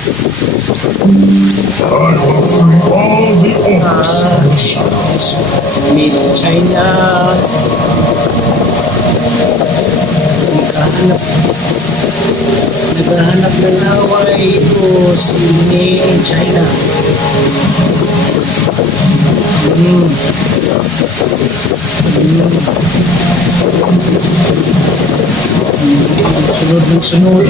I will free all the orcs from the shadows. Made in China. Naghahanap. Naghahanap ng laway ko si Made in China. Sunod ng sunod.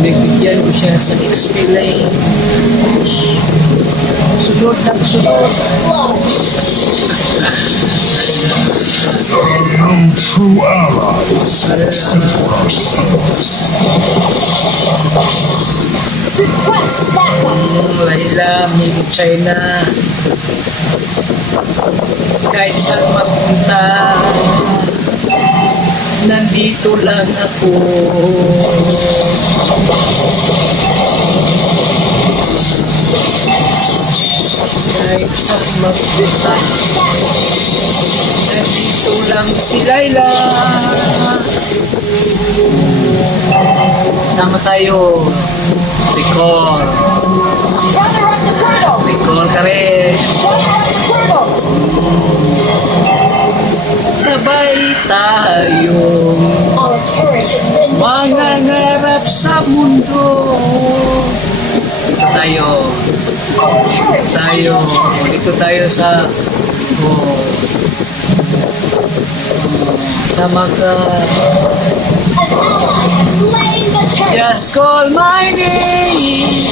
Nagbigyan ko siya sa XP lane. Sunod ng sunod. There are no true allies except for ourselves. Request backup. Laila, Made in China. Kahit saan mapunta, nandito lang ako. Kahit saan mapunta, nandito lang si Laila. Sama tayo. Recall. Gather up the turtle. Recall ka rin. Gather up the turtle. Sabay tayo Our turret has been destroyed. mangangarap sa mundo. Dito tayo. Our turret is Tayo. under attack. Dito tayo sa sama ka. An ally has slain the turret. Just call my name.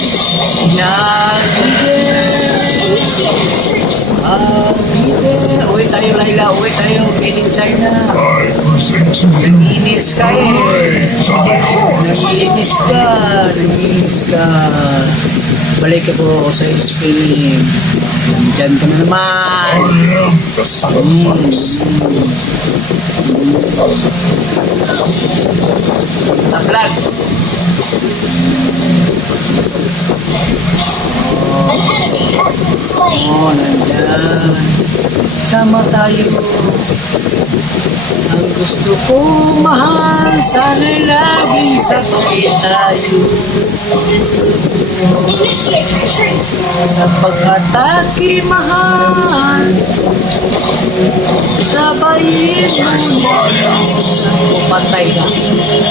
I'll be there. Uwi tayo, Laila. Uwi tayo. Made in China. I present to you Nagiinis ka eh. Nagiinis ka. Nagiinis ka. Balik ka po sa Spain. Nandyan ka na naman. I am the sacrifice. Taklag. An enemy has been slain. Nandyan. Sama tayo. Ang gusto ko mahal, sana'y laging sabay tayo. Initiate retreat. Sa pag-atake mahal, sabayin mo na. Patay ka.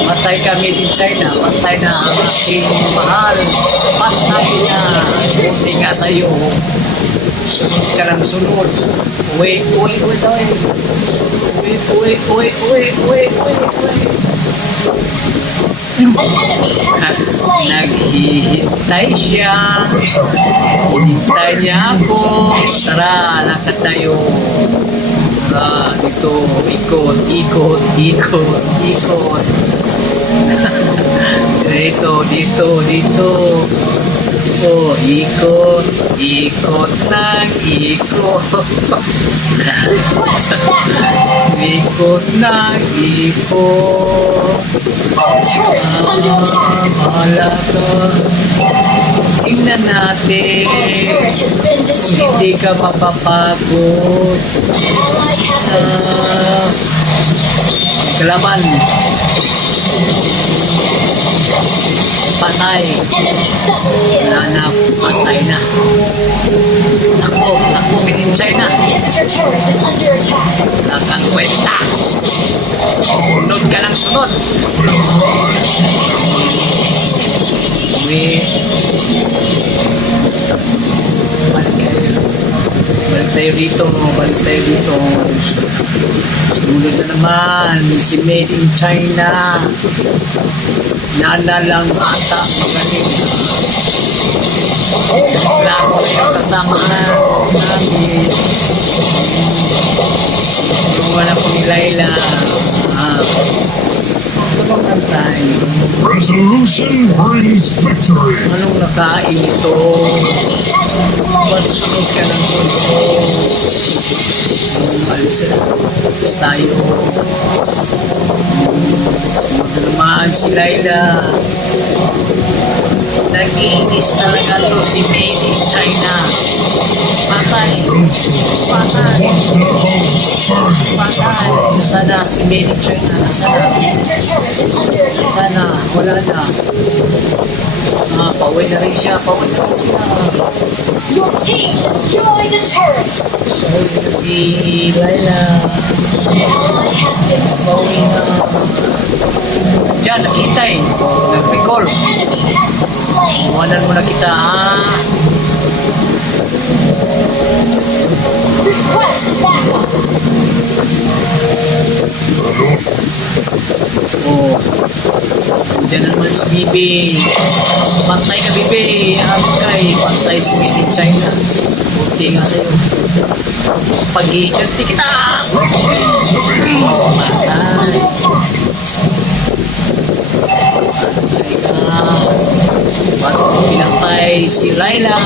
Patay ka, Made in China. Patay na ang aking mahal. Patay na. Buti nga sa'yo. Sunod ka lang sunod. Uwi, uwi, uwi tayo. Uwi, uwi, uwi, uwi, uwi, uwi, uwi. An enemy has been slain. Naghihintay siya. Hintay niya ako. Tara, lakad tayo. Tara, dito. Ikot, ikot, ikot, ikot. Dito, dito, dito. Oh, ikot, ikot ng ikot. Request backup. Ikot ng ikot. Our turret is under attack. Wala ka. Tingnan natin. Our turret has been Hindi destroyed. ka mapapagod. Ally has been slain. Kalaban. Patay. Enemy double kill. Wala na. Patay na. Takbo. Takbo. Made in China. Inhibitor turret is under attack. Wala kang kwenta. Sunod ka lang sunod. Uwi. Balik kayo. Balik tayo dito. Balik tayo dito. Sunod na naman. Si Made in China. Nana lang ata. Magaling. Klaro na yung kasama namin. Wala po ni Laila. Tulong lang tayo. Resolution brings victory. Anong nakain ito? Enemy has been Ba't slain. sunod ka ng sunod? Alis na. Alis tayo. Sunod na naman si Laila. Nag-iinis talaga to si Made in China. Patay. No choice. Patay. Watch their homes burn to the Patay. ground. Nasaan na si Made in China? Nasaan na? Inhibitor turret is under attack. Nasaan na? Wala na. Pauwi na rin siya. Pauwi na rin siya. Your team destroyed a turret. Pauwi na si Laila. An ally has been Pauwi slain. na. Diyan, nakita eh. Nag-recall. An enemy has been slain. Iwanan mo na kita, ha? Request backup. Oh. Diyan naman si Bibi. Pantay ka, Bibi. Agay. Pantay si Made in China. Buti nga sa'yo. Pag-iiganti kita. Patay. Under attack. Patay ka. Ba't pinatay si Laila?